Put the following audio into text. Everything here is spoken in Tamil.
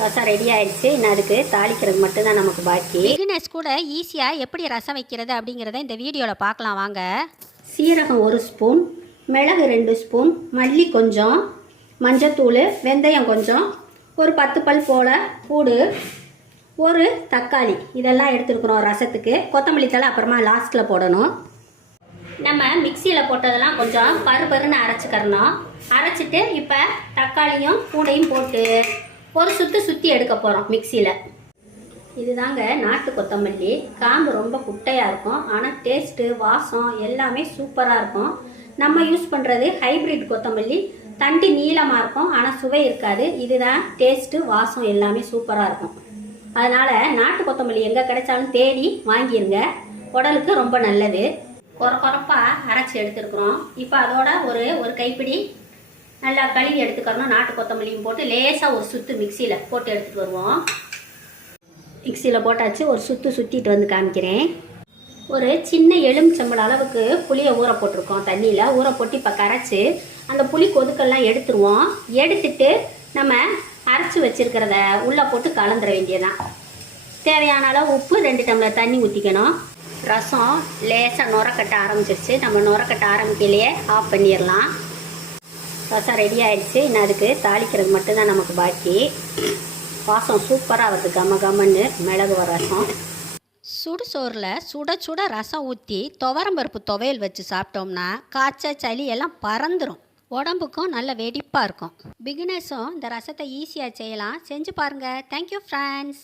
ரசம் ரெடி ஆயிடுச்சு. இன்னும் அதுக்கு தாளிக்கிறது மட்டும்தான் நமக்கு பாக்கி. பிகினர்ஸ் கூட ஈஸியாக எப்படி ரசம் வைக்கிறது அப்படிங்கிறத இந்த வீடியோவில் பார்க்கலாம் வாங்க. சீரகம் 1 ஸ்பூன், மிளகு 2 ஸ்பூன், மல்லி கொஞ்சம், மஞ்சத்தூள், வெந்தயம் கொஞ்சம், ஒரு 10 பல் போல் பூடு, ஒரு தக்காளி, இதெல்லாம் எடுத்துருக்குறோம் ரசத்துக்கு. கொத்தமல்லி தழை அப்புறமா லாஸ்ட்டில் போடணும். நம்ம மிக்சியில் போட்டதெல்லாம் கொஞ்சம் பருன்னு அரைச்சிக்கிறணும். அரைச்சிட்டு இப்போ தக்காளியும் பூடையும் போட்டு ஒரு சுற்றி எடுக்க போகிறோம் மிக்சியில். இதுதாங்க நாட்டு கொத்தமல்லி. காம்பு ரொம்ப குட்டையாக இருக்கும், ஆனால் டேஸ்ட்டு வாசம் எல்லாமே சூப்பராக இருக்கும். நம்ம யூஸ் பண்ணுறது ஹைப்ரிட் கொத்தமல்லி, தண்டு நீளமாக இருக்கும் ஆனால் சுவை இருக்காது. இதுதான் டேஸ்ட்டு வாசம் எல்லாமே சூப்பராக இருக்கும். அதனால் நாட்டு கொத்தமல்லி எங்கே கிடைச்சாலும் தேடி வாங்கிடுங்க, உடலுக்கு ரொம்ப நல்லது. கொரப்பாக அரைச்சி எடுத்துருக்குறோம். இப்போ அதோட ஒரு கைப்பிடி நல்லா கழுவி எடுத்துக்கிறணும். நாட்டு கொத்தமல்லியும் போட்டு லேசாக ஒரு சுற்று மிக்சியில் போட்டு எடுத்துகிட்டு வருவோம். மிக்சியில் போட்டாச்சு. ஒரு சுற்றிட்டு வந்து காமிக்கிறேன். ஒரு சின்ன எலுமிச்சம்பழம் அளவுக்கு புளியை ஊற போட்டிருக்கோம். தண்ணியில் ஊற போட்டு இப்போ கரைச்சி அந்த புளி கொதுக்கெல்லாம் எடுத்துருவோம். எடுத்துட்டு நம்ம அரைச்சி வச்சுருக்கிறத உள்ளே போட்டு கலந்துட வேண்டியதான். தேவையான அளவு உப்பு, 2 டம்ளர் தண்ணி ஊற்றிக்கணும். ரசம் லேசாக நுரக்கட்ட ஆரம்பிச்சிருச்சு. நம்ம நுரக்கட்ட ஆரம்பிக்கலையே ஆஃப் பண்ணிடலாம். ரசம் ரெடி ஆயிடுச்சு. இன்னும் அதுக்கு தாளிக்கிறது மட்டும்தான் நமக்கு பாக்கி. வாசம் சூப்பராக வருது, கம்மன்னு மிளகு ரசம். சுடு சோறில் சுட சுட ரசம் ஊற்றி துவரம்பருப்பு துவையல் வச்சு சாப்பிட்டோம்னா காய்ச்சல் சளி எல்லாம் பறந்துடும். உடம்புக்கும் நல்ல வெடிப்பாக இருக்கும். பிகினர்ஸும் இந்த ரசத்தை ஈஸியாக செய்யலாம். செஞ்சு பாருங்கள். Thank you friends.